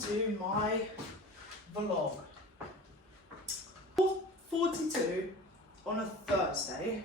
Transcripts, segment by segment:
to my vlog. 42 on a Thursday.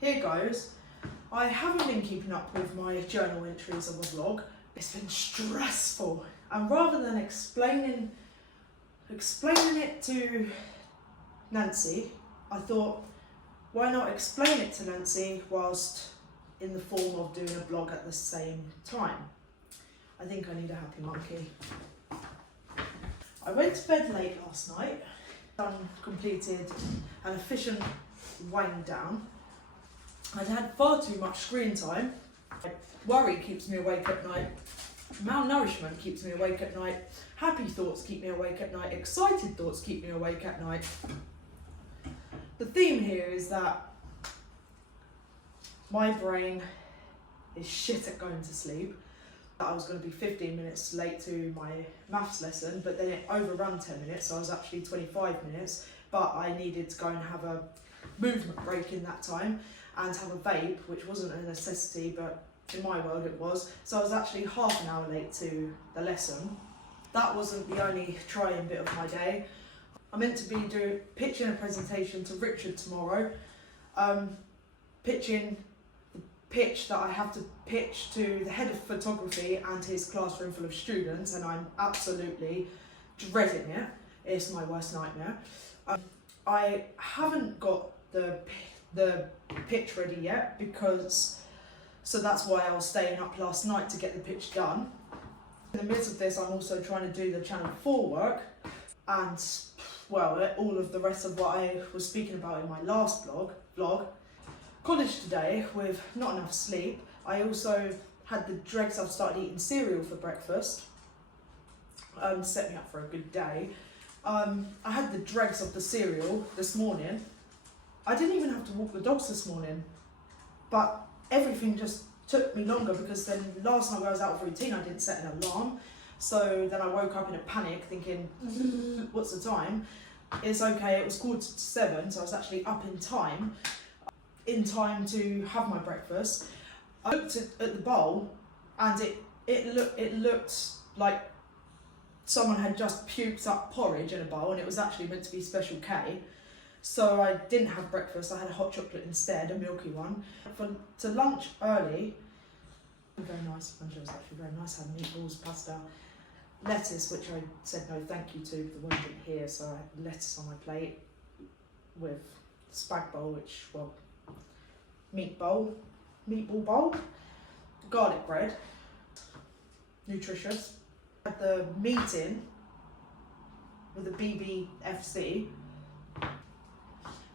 Here goes. I haven't been keeping up with my journal entries of a vlog. It's been stressful, and rather than explaining it to Nancy, I thought, why not explain it to Nancy whilst in the form of doing a blog at the same time? I think I need a happy monkey. I went to bed late last night, completed an efficient wind down. I'd had far too much screen time. Worry keeps me awake at night. Malnourishment keeps me awake at night. Happy thoughts keep me awake at night. Excited thoughts keep me awake at night. The theme here is that my brain is shit at going to sleep. I was going to be 15 minutes late to my maths lesson, but then it overran 10 minutes, so I was actually 25 minutes, but I needed to go and have a movement break in that time and have a vape, which wasn't a necessity, but in my world it was. So I was actually half an hour late to the lesson. That wasn't the only trying bit of my day. I'm meant to be pitching a presentation to Richard tomorrow, pitching the pitch that I have to pitch to the head of photography and his classroom full of students, and I'm absolutely dreading it. It's my worst nightmare. I haven't got the pitch ready yet, so that's why I was staying up last night to get the pitch done. In the midst of this, I'm also trying to do the Channel 4 work, and well, all of the rest of what I was speaking about in my last vlog. College today with not enough sleep. I also had the dregs. I've started eating cereal for breakfast. Set me up for a good day. I had the dregs of the cereal this morning. I didn't even have to walk the dogs this morning, but everything just took me longer because then last night when I was out of routine, I didn't set an alarm. So then I woke up in a panic thinking, what's the time? It's okay, it was 7:15, so I was actually up in time to have my breakfast. I looked at the bowl and it looked like someone had just puked up porridge in a bowl, and it was actually meant to be Special K. So I didn't have breakfast, I had a hot chocolate instead, a milky one. To lunch early, very nice, lunch was actually very nice. I had meatballs, pasta, lettuce, which I said no thank you to, the one didn't hear, so I had lettuce on my plate with spag bowl, which, well, meatball bowl, garlic bread, nutritious. Had the meeting with the BBFC.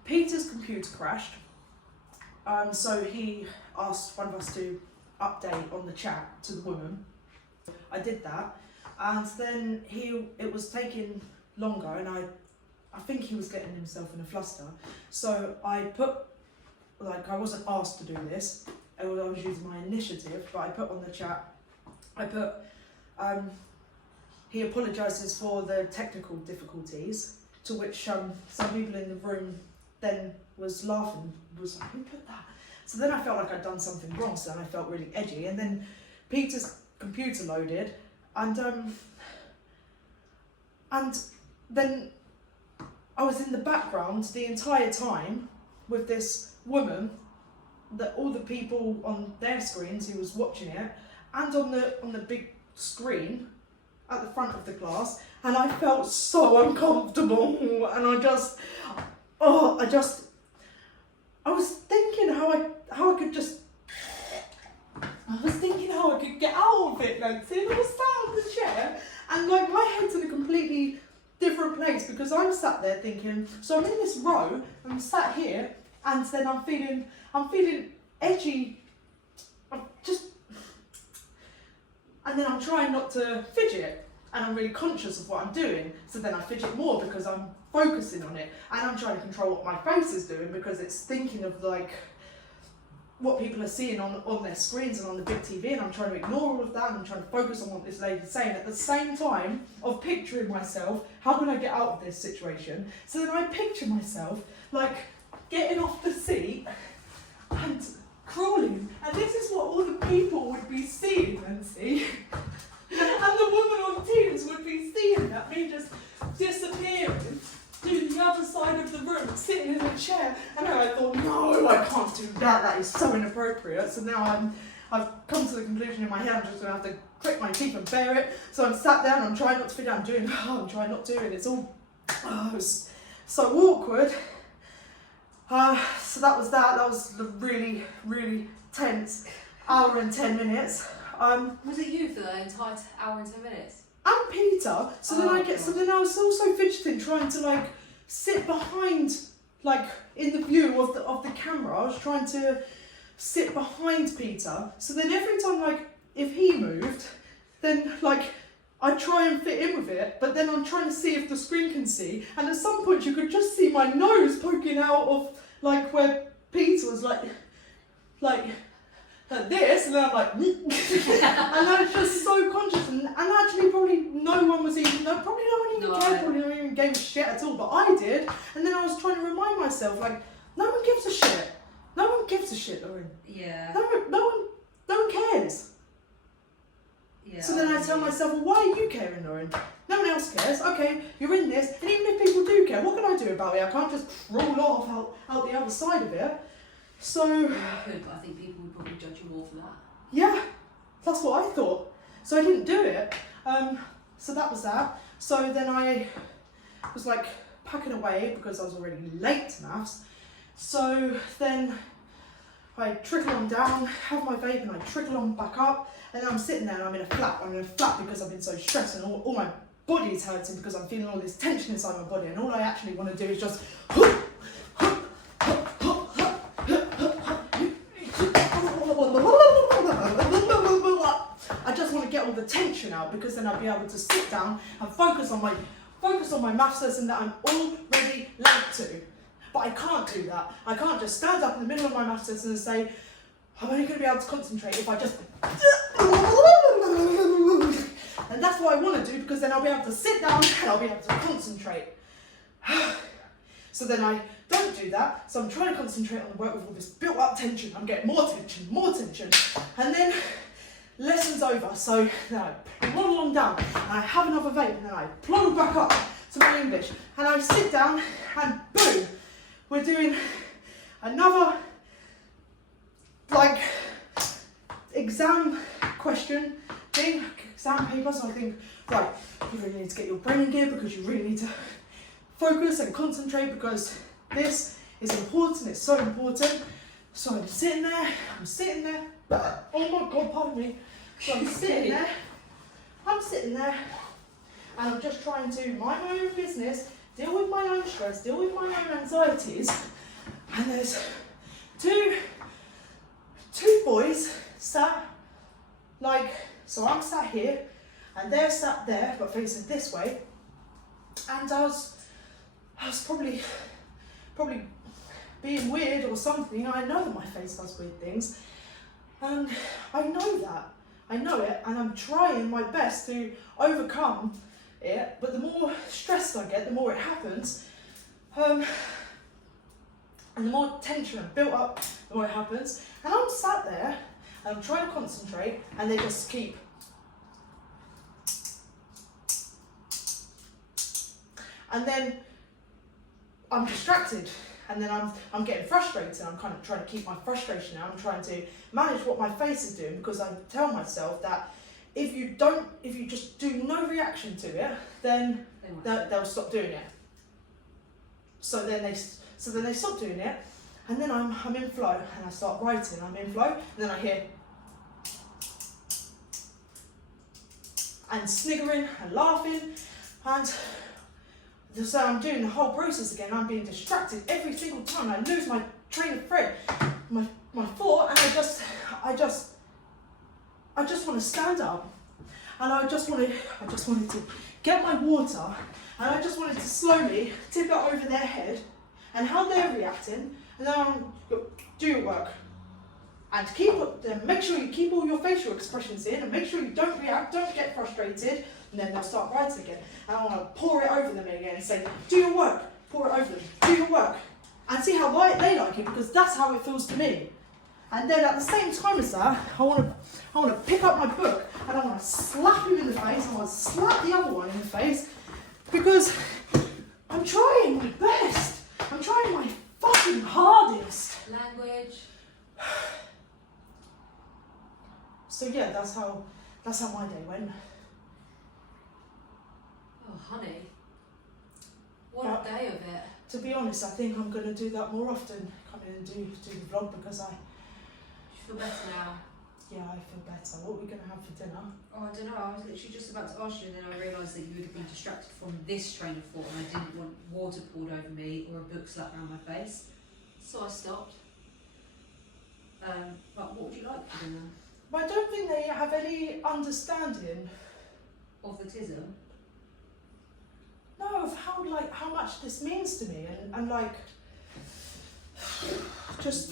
Peter's computer crashed, so he asked one of us to update on the chat to the woman. I did that, and then it was taking longer, and I think he was getting himself in a fluster. So I I wasn't asked to do this, I was using my initiative, but I put on the chat, he apologises for the technical difficulties, to which some people in the room then was laughing, was like, who put that? So then I felt like I'd done something wrong, so then I felt really edgy, and then Peter's computer loaded, and then I was in the background the entire time with this woman, that all the people on their screens who was watching it, and on the big screen at the front of the class, and I felt so uncomfortable, and I was thinking how I could get out of it, Nancy, and I was sat on the chair, and like my head's in a completely different place, because I'm sat there thinking, so I'm in this row, I'm sat here, and then I'm feeling edgy, and then I'm trying not to fidget, and I'm really conscious of what I'm doing, so then I fidget more because I'm focusing on it, and I'm trying to control what my face is doing because it's thinking of like what people are seeing on their screens and on the big TV, and I'm trying to ignore all of that, and I'm trying to focus on what this lady's saying at the same time of picturing myself, how can I get out of this situation? So then I picture myself like getting off the seat and crawling, and this is what all the people would be seeing, Nancy. And So now I've come to the conclusion in my head, I'm just going to have to grit my teeth and bear it. So I'm sat down, I'm trying not to feel I'm trying not to, and it's all, it's so awkward. So that was the really, really tense hour and 10 minutes. Was it you for the entire hour and 10 minutes? And Peter. So then I was also fidgeting, trying to like sit behind, like in the view of the camera. I was trying to sit behind Peter. So then every time, like, if he moved, then like I'd try and fit in with it, but then I'm trying to see if the screen can see. And at some point you could just see my nose poking out of like where Peter was like this, and then I'm like, and I was just so conscious, and actually probably no one was even, probably no one even cared, probably no one even gave a shit at all, but I did. And then I was trying to remind myself, like, no one gives a shit. No one gives a shit, Lauren. Yeah. No one cares. Yeah. So then I tell myself, well, why are you caring, Lauren? No one else cares. Okay, you're in this, and even if people do care, what can I do about it? I can't just roll off out the other side of it. So you could, but I think people would probably judge you more for that. Yeah, that's what I thought. So I didn't do it. So that was that. So then I was like packing away because I was already late to maths. So then I trickle on down, have my vape, and I trickle on back up. And then I'm sitting there and I'm in a flat. I'm in a flat because I've been so stressed and all my body is hurting because I'm feeling all this tension inside my body. And all I actually want to do is just I just want to get all the tension out because then I'll be able to sit down and focus on my maths lesson that I'm already late to. But I can't do that. I can't just stand up in the middle of my maths lesson and say, I'm only going to be able to concentrate if I just... And that's what I want to do because then I'll be able to sit down and I'll be able to concentrate. So then I don't do that, so I'm trying to concentrate on the work with all this built up tension. I'm getting more tension, and then lesson's over, so then I plod along down, and I have another vape, and then I plod back up to my English, and I sit down, and boom, we're doing another, like, exam question thing, exam paper, so I think, right, you really need to get your brain in gear because you really need to focus and concentrate because this is important, it's so important. So I'm sitting there, oh my God, pardon me. So I'm sitting there, and I'm just trying to mind my own business, deal with my own stress, deal with my own anxieties. And there's two boys sat, like, so I'm sat here, and they're sat there, but facing this way. And I was probably being weird or something. I know that my face does weird things, and I know it, and I'm trying my best to overcome it, but the more stressed I get, the more it happens, and the more tension I've built up, the more it happens, and I'm sat there, and I'm trying to concentrate, and they just keep and then I'm distracted, and then I'm getting frustrated. I'm kind of trying to keep my frustration out. I'm trying to manage what my face is doing because I tell myself that if you just do no reaction to it, then they'll stop doing it. So then they stop doing it, and then I'm in flow, and I start writing. I'm in flow, and then I hear and sniggering and laughing, and so I'm doing the whole process again. I'm being distracted every single time. I lose my train of thread, my thought, and I just want to stand up, and I just wanted to get my water, and I just wanted to slowly tip it over their head, and how they're reacting, and then do your work, and make sure you keep all your facial expressions in, and make sure you don't react, don't get frustrated. And then they'll start writing again. And I want to pour it over them again and say, do your work, pour it over them, do your work. And see how they like it, because that's how it feels to me. And then at the same time as that, I want to pick up my book and I want to slap him in the face, I want to slap the other one in the face, because I'm trying my best. I'm trying my fucking hardest. Language. So yeah, that's how my day went. Oh, honey. What But- a day of it. To be honest, I think I'm gonna do that more often. Come in and do the vlog because Do you feel better now? I feel better. What are we gonna have for dinner? Oh, I don't know. I was literally just about to ask you, and then I realised that you would have been distracted from this train of thought, and I didn't want water poured over me or a book slapped around my face. So I stopped. But what would you like for dinner? But I don't think they have any understanding. Of the tism? No, of how much this means to me and like just